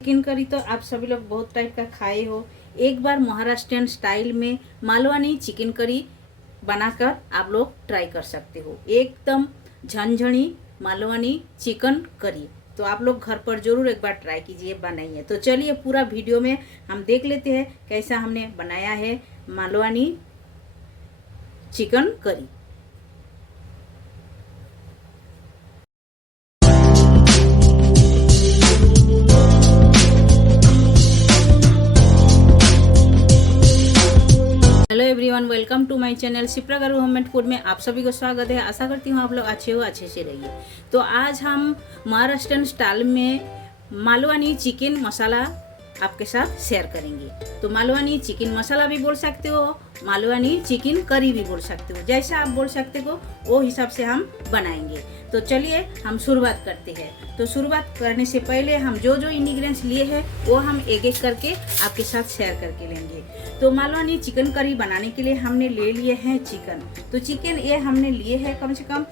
Chicken curry तो आप सभी लोग बहुत टाइप का खाए हो। एक बार महाराष्ट्रियन स्टाइल में मालवानी चिकन करी बनाकर आप लोग ट्राई कर सकते हो। एकदम झनझनी मालवानी चिकन करी तो आप लोग घर पर जरूर एक बार ट्राई कीजिए, बनाइए। तो चलिए पूरा वीडियो में हम देख लेते हैं कैसा हमने बनाया है Malvani chicken curry. Hello everyone, welcome to my channel Shipra Garu homemade food में आप सभी को स्वागत है। आशा करती हूँ आप लोग अच्छे हो, अच्छे से रहिए। तो आज हम महाराष्ट्रियन स्टाइल में मालवानी चिकन मसाला आपके साथ शेयर करेंगे। तो मालवानी चिकन मसाला भी बोल सकते हो, मालवानी चिकन करी भी बोल सकते हो, जैसा आप बोल सकते हो वो हिसाब से हम बनाएंगे। तो चलिए हम शुरुआत करते हैं। तो शुरुआत करने से पहले हम जो जो इंग्रेडिएंट्स लिए हैं वो हम एक एक करके आपके साथ शेयर करके लेंगे। तो मालवानी चिकन करी बनाने के लिए हमने ले लिए हैं चिकन। तो चिकन ये हमने लिए हैं कम से कम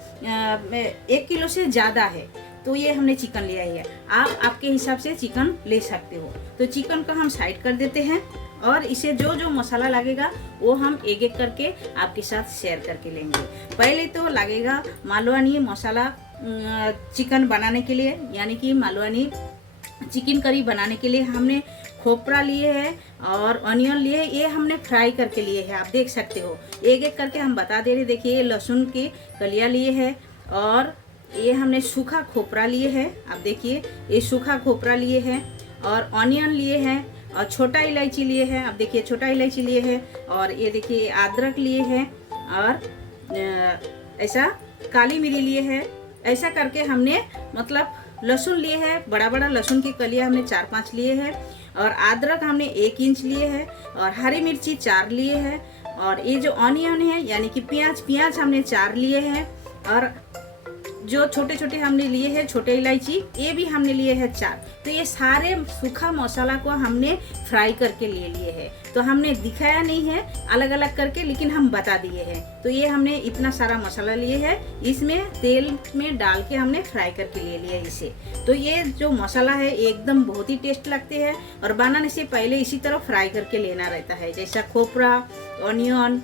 1 किलो से ज़्यादा है। तो ये हमने चिकन लिया है, आप आपके हिसाब से चिकन ले सकते हो। तो चिकन को हम साइड कर देते हैं और इसे जो जो मसाला लगेगा वो हम एक एक करके आपके साथ शेयर करके लेंगे। पहले तो लगेगा मालवानी मसाला चिकन बनाने के लिए, यानी कि मालवानी चिकन करी बनाने के लिए हमने खोपरा लिए है और ऑनियन लिए है। ये हमने फ्राई करके लिए है, आप देख सकते हो। एक एक करके हम बता दे रहे। देखिए लहसुन की कलियाँ लिए है और ये हमने सूखा खोपरा लिए है। आप देखिए ये सूखा खोपरा लिए है और ऑनियन लिए हैं और छोटा इलायची लिए हैं। आप देखिए छोटा इलायची लिए है और ये देखिए अदरक लिए हैं और ऐसा काली मिर्च लिए है। ऐसा करके हमने मतलब लहसुन लिए है, बड़ा बड़ा लहसुन की कलियाँ हमने 4-5 लिए हैं और अदरक हमने 1 इंच लिए है और हरी मिर्ची 4 लिए है और ये जो ऑनियन है यानी कि प्याज हमने 4 लिए हैं और जो छोटे छोटे हमने लिए हैं छोटे इलायची ये भी हमने लिए हैं 4। तो ये सारे सूखा मसाला को हमने फ्राई करके ले लिए हैं। तो हमने दिखाया नहीं है अलग अलग करके, लेकिन हम बता दिए हैं। तो ये हमने इतना सारा मसाला लिए है, इसमें तेल में डाल के हमने फ्राई करके ले लिया इसे। तो ये जो मसाला है एकदम बहुत ही टेस्ट लगते हैं और बनाने से पहले इसी तरह फ्राई करके लेना रहता है। जैसा खोपरा, ऑनियन,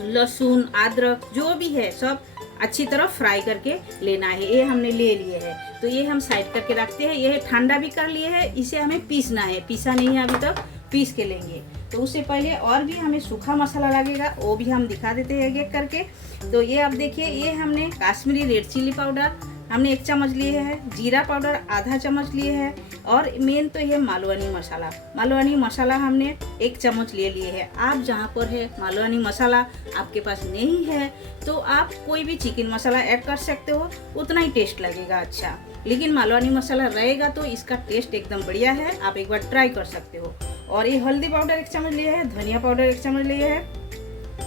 लहसुन, अदरक जो भी है सब अच्छी तरह फ्राई करके लेना है। ये हमने ले लिए है तो ये हम साइड करके रखते हैं। ये ठंडा भी कर लिए है, इसे हमें पीसना है, पीसा नहीं है अभी तक, पीस के लेंगे। तो उससे पहले और भी हमें सूखा मसाला लगेगा, वो भी हम दिखा देते हैं एक एक करके। तो ये आप देखिए, ये हमने कश्मीरी रेड चिल्ली पाउडर हमने 1 चम्मच लिए है, जीरा पाउडर आधा चम्मच लिए है और मेन तो ये मालवानी मसाला हमने 1 चम्मच ले लिए है। आप जहाँ पर है मालवानी मसाला आपके पास नहीं है तो आप कोई भी चिकन मसाला ऐड कर सकते हो, उतना ही टेस्ट लगेगा अच्छा। लेकिन मालवानी मसाला रहेगा तो इसका टेस्ट एकदम बढ़िया है, आप एक बार ट्राई कर सकते हो। और ये हल्दी पाउडर 1 चम्मच लिए है, धनिया पाउडर 1 चम्मच लिए है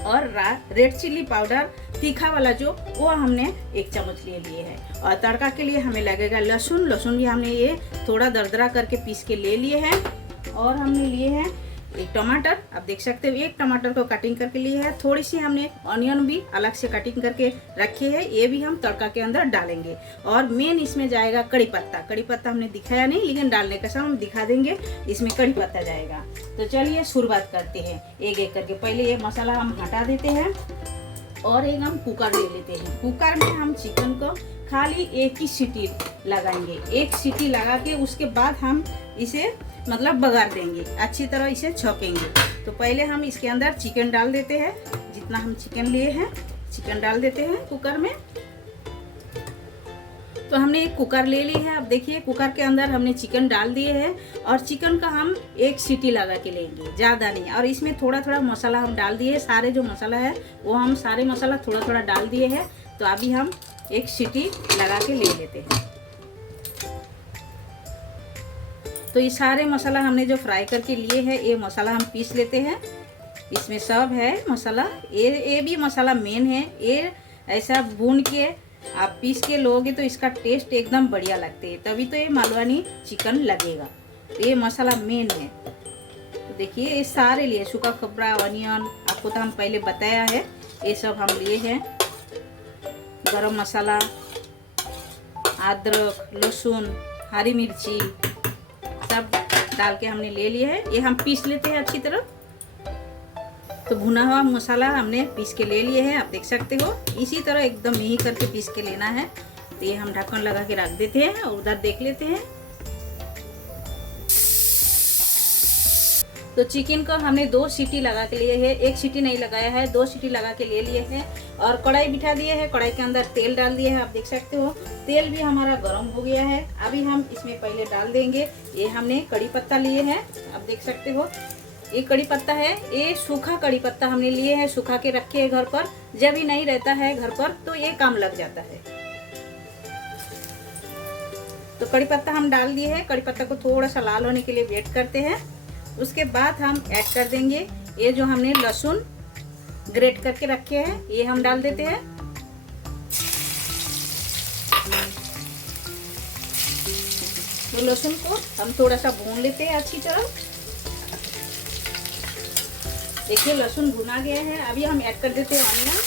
और रेड चिल्ली पाउडर तीखा वाला जो वो हमने 1 चम्मच लिए है। और तड़का के लिए हमें लगेगा लहसुन भी हमने ये थोड़ा दरदरा करके पीस के ले लिए हैं। और हमने लिए हैं 1 टमाटर, आप देख सकते हो 1 टमाटर को कटिंग करके लिए है। थोड़ी सी हमने ऑनियन भी अलग से कटिंग करके रखी है, ये भी हम तड़का के अंदर डालेंगे। और मेन इसमें जाएगा कड़ी पत्ता हमने दिखाया नहीं, लेकिन डालने का समय हम दिखा देंगे, इसमें कड़ी पत्ता जाएगा। तो चलिए शुरुआत करते हैं एक एक करके। पहले ये मसाला हम हटा देते हैं और एक हम कुकर ले लेते हैं। कुकर में हम चिकन को खाली 1 ही सीटी लगाएंगे, 1 सीटी लगा के उसके बाद हम इसे मतलब बघार देंगे, अच्छी तरह इसे छौंकेंगे। तो पहले हम इसके अंदर चिकन डाल देते हैं, जितना हम चिकन लिए हैं चिकन डाल देते हैं कुकर में। तो हमने एक कुकर ले ली है, अब देखिए कुकर के अंदर हमने चिकन डाल दिए हैं और चिकन का हम 1 सीटी लगा के लेंगे, ज़्यादा नहीं। और इसमें थोड़ा थोड़ा मसाला हम डाल दिए, सारे जो मसाला है वो हम सारे मसाला थोड़ा थोड़ा डाल दिए हैं। तो अभी हम 1 सीटी लगा के ले लेते हैं। तो ये सारे मसाला हमने जो फ्राई करके लिए हैं ये मसाला हम पीस लेते हैं। इसमें सब है मसाला, ये भी मसाला मेन है। ये ऐसा भून के आप पीस के लोगे तो इसका टेस्ट एकदम बढ़िया लगते हैं, तभी तो ये मालवानी चिकन लगेगा। तो ये मसाला मेन है। तो देखिए ये सारे लिए, सूखा खोपरा, ऑनियन आपको तो हम पहले बताया है, ये सब हम लिए हैं। गरम मसाला, अदरक, लहसुन, हरी मिर्ची सब डाल के हमने ले लिया है। ये हम पीस लेते हैं अच्छी तरह। तो भुना हुआ मसाला हमने पीस के ले लिए हैं, आप देख सकते हो। इसी तरह एकदम मिही करके पीस के लेना है। तो ये हम ढक्कन लगा के रख देते हैं और उधर देख लेते हैं। तो चिकन को हमने 2 सीटी लगा के लिए है, 1 सीटी नहीं लगाया है, 2 सीटी लगा के ले लिए हैं। और कढ़ाई बिठा दिए है, कढ़ाई के अंदर तेल डाल दिए है, आप देख सकते हो। तेल भी हमारा गर्म हो गया है। अभी हम इसमें पहले डाल देंगे, ये हमने कड़ी पत्ता लिए हैं, आप देख सकते हो। ये कड़ी पत्ता है, ये सूखा कड़ी पत्ता हमने लिए है, सूखा के रखे हैं घर पर। जब ही नहीं रहता है घर पर तो ये काम लग जाता है। तो कड़ी पत्ता हम डाल दिए हैं। कड़ी पत्ता को थोड़ा सा लाल होने के लिए वेट करते हैं। उसके बाद हम ऐड कर देंगे ये जो हमने लहसुन ग्रेट करके रखे हैं, ये हम डाल देते हैं। तो लहसुन को हम थोड़ा सा भून लेते हैं अच्छी तरह। देखिए लहसुन भुना गया है। अभी हम ऐड कर देते हैं ऑनियन।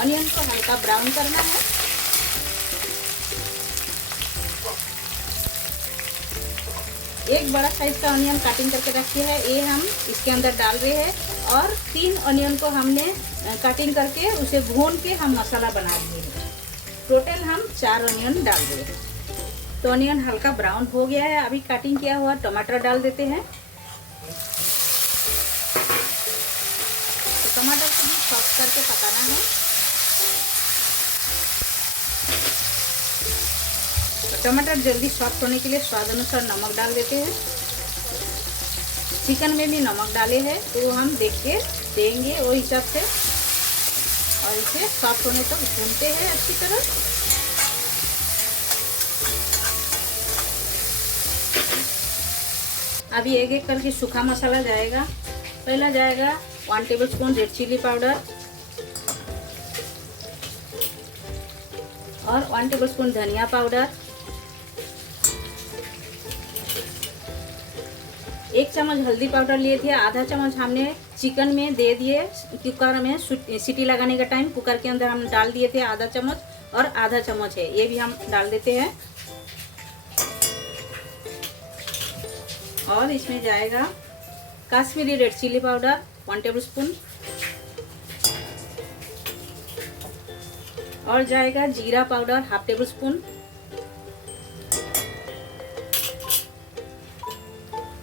ऑनियन को हल्का ब्राउन करना है। एक बड़ा साइज का ऑनियन काटिंग करके रखी है, ये हम इसके अंदर डाल रहे हैं। और 3 ऑनियन को हमने काटिंग करके उसे भून के हम मसाला बना दिए हैं। टोटल हम 4 ऑनियन डाल रहे हैं। तो ऑनियन हल्का ब्राउन हो गया है। अभी काटिंग किया हुआ टमाटर डाल देते हैं। तो टमाटर को भी सॉफ्ट करके पकाना है। तो टमाटर जल्दी सॉफ्ट होने के लिए स्वाद अनुसार नमक डाल देते हैं। चिकन में भी नमक डाले हैं, तो हम देख के देंगे वो हिसाब से। और इसे सॉफ्ट होने तक भूनते हैं अच्छी तरह। अभी एक एक करके सूखा मसाला जाएगा। पहला जाएगा 1 टेबलस्पून रेड चिली पाउडर और 1 टेबलस्पून धनिया पाउडर, 1 चम्मच हल्दी पाउडर लिए थे, आधा चम्मच हमने चिकन में दे दिए। कुकर में सीटी लगाने का टाइम कुकर के अंदर हम डाल दिए थे आधा चम्मच, और आधा चम्मच है ये भी हम डाल देते हैं। और इसमें जाएगा Kashmiri red chilli powder 1 tablespoon, और जाएगा जीरा पाउडर 1/2 टेबलस्पून,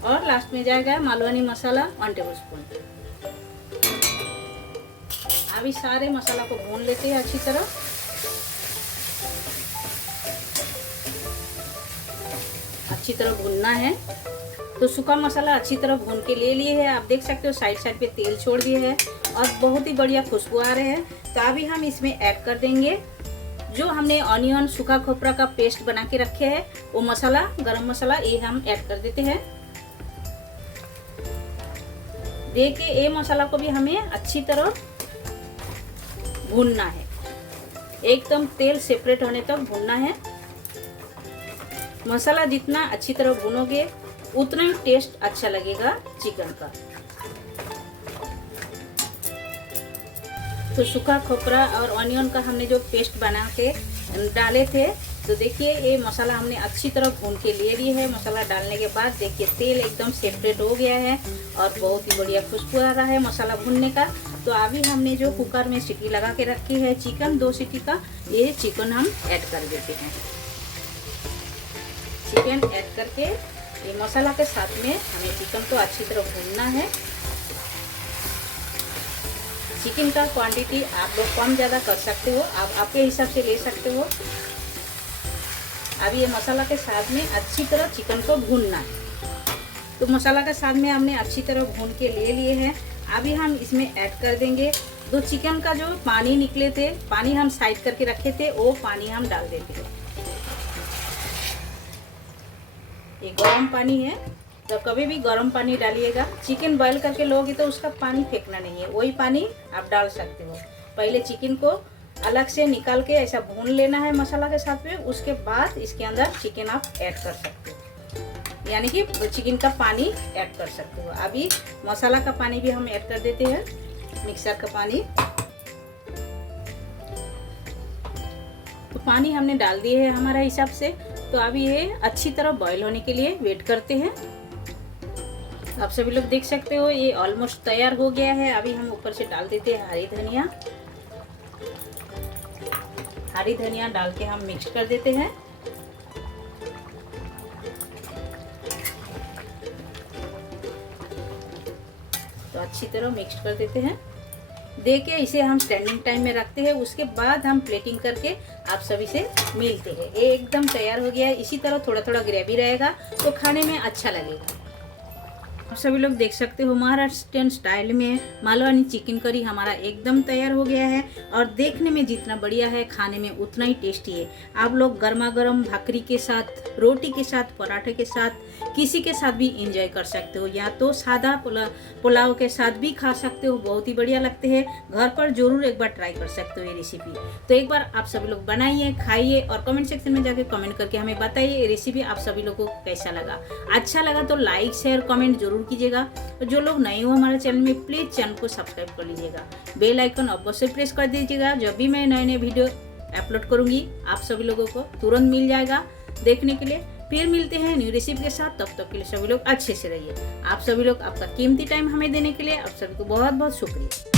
और लास्ट में जाएगा मालवनी मसाला 1 टेबलस्पून। अभी सारे मसाला को भून लेते हैं अच्छी तरह। अच्छी तरह भूनना है। तो सूखा मसाला अच्छी तरह भून के ले लिए है, आप देख सकते हो। साइड साइड पे तेल छोड़ दिए है और बहुत ही बढ़िया खुशबू आ रहे हैं। तो अभी हम इसमें ऐड कर देंगे जो हमने ऑनियन सूखा खोपरा का पेस्ट बना के रखे हैं, वो मसाला, गरम मसाला, ये हम ऐड कर देते हैं। देखिए ये मसाला को भी हमें अच्छी तरह भूनना है, एकदम तेल सेपरेट होने तक भूनना है। मसाला जितना अच्छी तरह भूनोगे उतना ही टेस्ट अच्छा लगेगा चिकन का। तो सूखा खोपरा और ऑनियन का हमने जो पेस्ट बना के डाले थे, तो देखिए ये मसाला हमने अच्छी तरह भून के ले लिए है। मसाला डालने के बाद देखिए तेल एकदम सेपरेट हो गया है और बहुत ही बढ़िया खुशबू आ रहा है मसाला भूनने का। तो अभी हमने जो कुकर में सीटी लगा के रखी है चिकन, 2 सीटी का, ये चिकन हम ऐड कर देते हैं। चिकन ऐड करके ये मसाला के साथ में हमें चिकन को अच्छी तरह भूनना है। चिकन का क्वांटिटी आप लोग कम ज़्यादा कर सकते हो, आप आपके हिसाब से ले सकते हो। अभी ये मसाला के साथ में अच्छी तरह चिकन को भूनना है। तो मसाला के साथ में हमने अच्छी तरह भून के ले लिए हैं। अभी हम इसमें ऐड कर देंगे जो चिकन का जो पानी निकले थे, पानी हम साइड करके रखे थे, वो पानी हम डाल देते हैं। ये गर्म पानी है, तो कभी भी गर्म पानी डालिएगा। चिकन बॉईल करके लोगे तो उसका पानी फेंकना नहीं है, वही पानी आप डाल सकते हो। पहले चिकन को अलग से निकाल के ऐसा भून लेना है मसाला के साथ में, उसके बाद इसके अंदर चिकन आप ऐड कर सकते हो, यानी कि चिकन का पानी ऐड कर सकते हो। अभी मसाला का पानी भी हम ऐड कर देते हैं, मिक्सर का पानी। तो पानी हमने डाल दिए है हमारा हिसाब से। तो अभी ये अच्छी तरह बॉईल होने के लिए वेट करते हैं। आप सभी लोग देख सकते हो ये ऑलमोस्ट तैयार हो गया है। अभी हम ऊपर से डाल देते हैं हरी धनिया। हरी धनिया डाल के हम मिक्स कर देते हैं। तो अच्छी तरह मिक्स कर देते हैं। देके इसे हम स्टैंडिंग टाइम में रखते हैं। उसके बाद हम प्लेटिंग करके आप सभी से मिलते हैं। ये एकदम तैयार हो गया है। इसी तरह थोड़ा थोड़ा ग्रेवी रहेगा तो खाने में अच्छा लगेगा। आप सभी लोग देख सकते हो महाराष्ट्रियन स्टाइल में मालवानी चिकन करी हमारा एकदम तैयार हो गया है। और देखने में जितना बढ़िया है खाने में उतना ही टेस्टी है। आप लोग गर्मा गर्म भाकरी के साथ, रोटी के साथ, पराठे के साथ, किसी के साथ भी इंजॉय कर सकते हो, या तो सादा पुलाव के साथ भी खा सकते हो। बहुत ही बढ़िया लगते हैं। घर पर जरूर एक बार ट्राई कर सकते हो ये रेसिपी। तो एक बार आप सभी लोग बनाइए, खाइए और कमेंट सेक्शन में जाके कमेंट करके हमें बताइए ये रेसिपी आप सभी लोगों को कैसा लगा। अच्छा लगा तो लाइक शेयर कमेंट जरूर कीजिएगा। तो जो लोग नए हो हमारे चैनल में, प्लीज चैनल को सब्सक्राइब कर लीजिएगा। बेल आइकन अवश्य प्रेस कर दीजिएगा। जब भी मैं नए नए वीडियो अपलोड करूंगी आप सभी लोगों को तुरंत मिल जाएगा देखने के लिए। फिर मिलते हैं न्यू रेसिपी के साथ। तब तक के लिए सभी लोग अच्छे से रहिए। आप सभी लोग आपका कीमती टाइम हमें देने के लिए आप सभी को बहुत बहुत शुक्रिया।